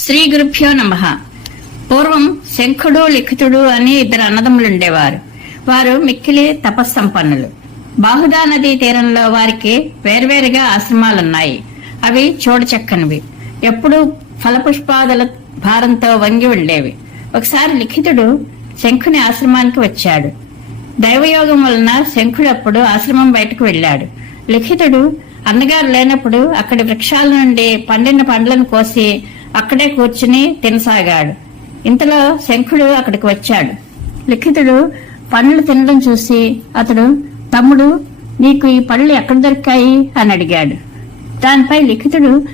శ్రీ గురుభ్యో నమ. పూర్వం శంఖుడు లిఖితుడు అని ఇద్దరు అన్నదమ్ములుండేవారు. వారు మిక్కిలి తపస్సంపన్నులు. బాహుదా నదీ తీరంలో వారికి వేర్వేరుగా ఆశ్రమాలున్నాయి. అవి చూడచక్కనివి ఎప్పుడూ ఫలపుష్పాదుల భారంతో వంగి ఉండేవి. ఒకసారి లిఖితుడు శంఖుని ఆశ్రమానికి వచ్చాడు. దైవయోగం వలన శంఖుడప్పుడు ఆశ్రమం బయటకు వెళ్ళాడు. లిఖితుడు అన్నగారు లేనప్పుడు అక్కడి వృక్షాల నుండి పండిన పండ్లను కోసి అక్కడే కూర్చుని తినసాగాడు. ఇంతలో శంఖుడు అక్కడికి వచ్చాడు. లిఖితుడు పండ్లు తినడం చూసి అతడు తమ్ముడు నీకు ఈ పళ్ళు ఎక్కడ దొరికాయి? అని అడిగాడు. దానిపై లిఖితుడు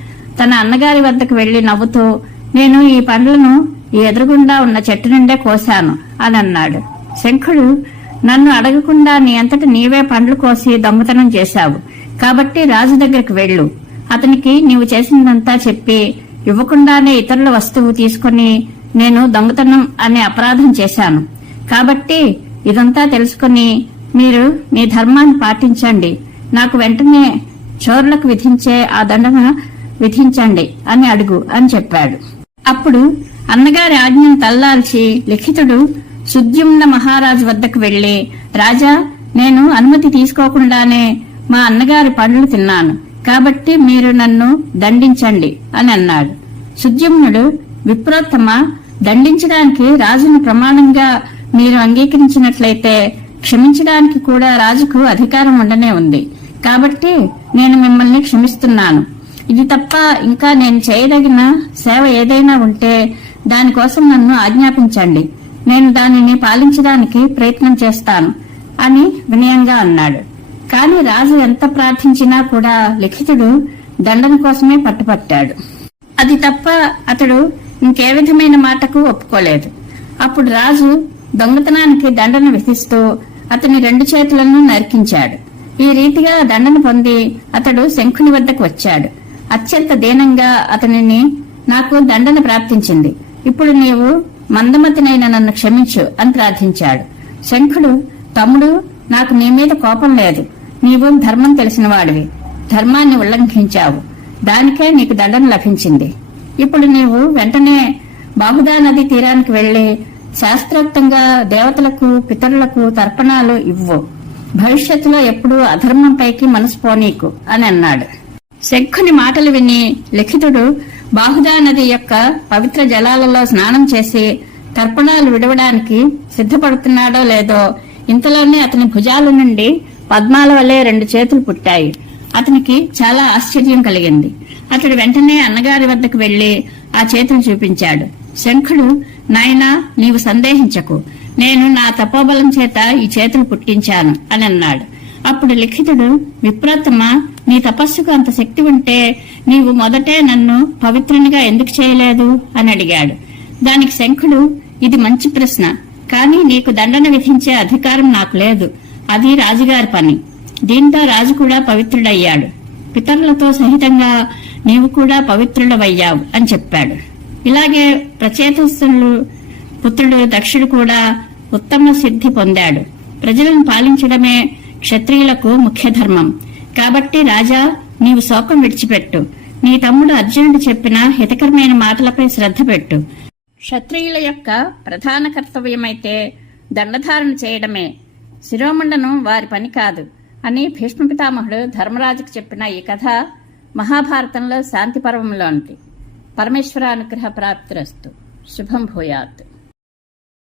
తన అన్నగారి వద్దకు వెళ్ళి నవ్వుతూ నేను ఈ పండ్లను ఎదురుగుండా ఉన్న చెట్టు నుండే కోశాను అని అన్నాడు. శంఖుడు నన్ను అడగకుండా నీ అంతట నీవే పండ్లు కోసి దొంగతనం చేశావు. కాబట్టి రాజు దగ్గరికి వెళ్ళు. అతనికి నీవు చేసిందంతా చెప్పి ఇవ్వకుండానే ఇతరుల వస్తువు తీసుకుని నేను దొంగతనం అనే అపరాధం చేశాను. కాబట్టి ఇదంతా తెలుసుకుని మీరు మీ ధర్మాన్ని పాటించండి. నాకు వెంటనే చోర్లకు విధించే ఆ దండన విధించండి అని అడుగు అని చెప్పాడు. అప్పుడు అన్నగారి ఆజ్ఞను తల్లాల్చి లిఖితుడు సుద్యుమ్న మహారాజు వద్దకు వెళ్ళి రాజా నేను అనుమతి తీసుకోకుండానే మా అన్నగారి పండ్లు తిన్నాను. కాబట్టి మీరు నన్ను దండించండి అని అన్నాడు. సుద్యుమ్నుడు విప్రోత్తమ దండించడానికి రాజును ప్రమాణంగా మీరు అంగీకరించినట్లయితే క్షమించడానికి కూడా రాజుకు అధికారం ఉండనే ఉంది. కాబట్టి నేను మిమ్మల్ని క్షమిస్తున్నాను. ఇది తప్ప ఇంకా నేను చేయదగిన సేవ ఏదైనా ఉంటే దానికోసం నన్ను ఆజ్ఞాపించండి. నేను దానిని పాలించడానికి ప్రయత్నం చేస్తాను అని వినయంగా అన్నాడు. కాని రాజు ఎంత ప్రార్థించినా కూడా లిఖితుడు దండన కోసమే పట్టుపట్టాడు. అది తప్ప అతడు ఇంకే విధమైన మాటకు ఒప్పుకోలేదు. అప్పుడు రాజు దొంగతనానికి దండన విధిస్తూ అతని రెండు చేతులను నరికించాడు. ఈ రీతిగా దండన పొంది అతడు శంఖుని వద్దకు వచ్చాడు. అత్యంత దీనంగా అతనిని నాకు దండన ప్రాప్తించింది. ఇప్పుడు నీవు మందమతినైన నన్ను క్షమించు అని ప్రార్థించాడు. శంఖుడు తమ్ముడు నాకు నీ మీద కోపం లేదు. నీవు ధర్మం తెలిసిన వాడివి ధర్మాన్ని ఉల్లంఘించావు. దానికే నీకు దండన లభించింది. ఇప్పుడు నీవు వెంటనే బాహుదా నది తీరానికి వెళ్ళి శాస్త్రోక్తంగా దేవతలకు పితరులకు తర్పణాలు ఇవ్వు. భవిష్యత్తులో ఎప్పుడూ అధర్మంపైకి మనసు పోనీకు అని అన్నాడు. శంఖుని మాటలు విని లిఖితుడు బాహుదా నది యొక్క పవిత్ర జలాలలో స్నానం చేసి తర్పణాలు విడవడానికి సిద్ధపడుతున్నాడో లేదో ఇంతలోనే అతని భుజాల నుండి పద్మాల వలె రెండు చేతులు పుట్టాయి. అతనికి చాలా ఆశ్చర్యం కలిగింది. అతడు వెంటనే అన్నగారి వద్దకు వెళ్ళి ఆ చేతులు చూపించాడు. శంఖుడు నాయనా నీవు సందేహించకు. నేను నా తపోబలం చేత ఈ చేతులు పుట్టించాను అని అన్నాడు. అప్పుడు లిఖితుడు విప్రోత్తమ నీ తపస్సుకు అంత శక్తి ఉంటే నీవు మొదటే నన్ను పవిత్రునిగా ఎందుకు చేయలేదు? అని అడిగాడు. దానికి శంఖుడు ఇది మంచి ప్రశ్న. కానీ నీకు దండన విధించే అధికారం నాకు లేదు. అది రాజుగారి పని. దీంతో రాజు కూడా పవిత్రుడయ్యాడు. పితరులతో సహితంగా నీవు కూడా పవిత్రుడవయ్యావు అని చెప్పాడు. ఇలాగే ప్రచేతస్తులు పుత్రుడు దక్షుడు కూడా ఉత్తమ సిద్ధి పొందాడు. ప్రజలను పాలించడమే క్షత్రియులకు ముఖ్య ధర్మం. కాబట్టి రాజా నీవు శోకం విడిచిపెట్టు. నీ తమ్ముడు అర్జునుడు చెప్పిన హితకరమైన మాటలపై శ్రద్ధ పెట్టు. క్షత్రియుల యొక్క ప్రధాన కర్తవ్యమైతే దండధారణ చేయడమే. శిరోమండనం వారి పని కాదు అని భీష్మ పితామహుడు ధర్మరాజుకు చెప్పిన ఈ కథ మహాభారతంలో శాంతి పర్వంలోనిది పరమేశ్వరానుగ్రహ ప్రాప్తిరస్తు. శుభం భూయాత్.